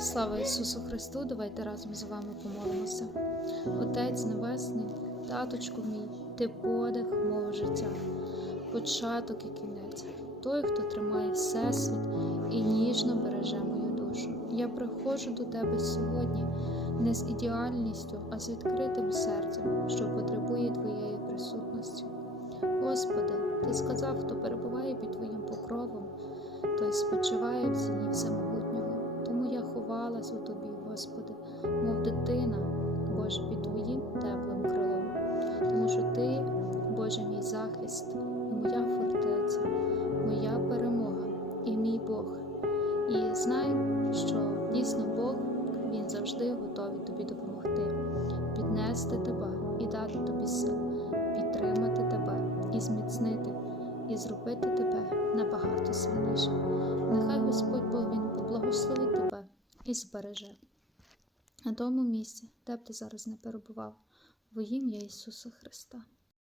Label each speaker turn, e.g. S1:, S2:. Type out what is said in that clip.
S1: Слава Ісусу Христу! Давайте разом з вами помолимося. Отець Небесний, таточку мій, ти подих мого життя, початок і кінець, той, хто тримає Всесвіт і ніжно береже мою душу. Я приходжу до тебе сьогодні не з ідеальністю, а з відкритим серцем, що потребує Твоєї присутності. Господи, Ти сказав, хто перебуває під Твоїм покровом, той спочиває в ціні всемогутнього. Тому я ховалась у Тобі, Господи, мов дитина, Боже, під Твоїм теплим крилом, тому що Ти, Боже, мій захист, моя фортеця, моя перемога і мій Бог. І знай, що дійсно Бог, Він завжди готовий тобі допомогти, піднести тебе і дати тобі сил, підтримати тебе і зміцнити, і зробити тебе набагато сильнішим. Нехай Господь Бог Він поблагословить і збереже на тому місці, де б ти зараз не перебував, во ім'я Ісуса Христа.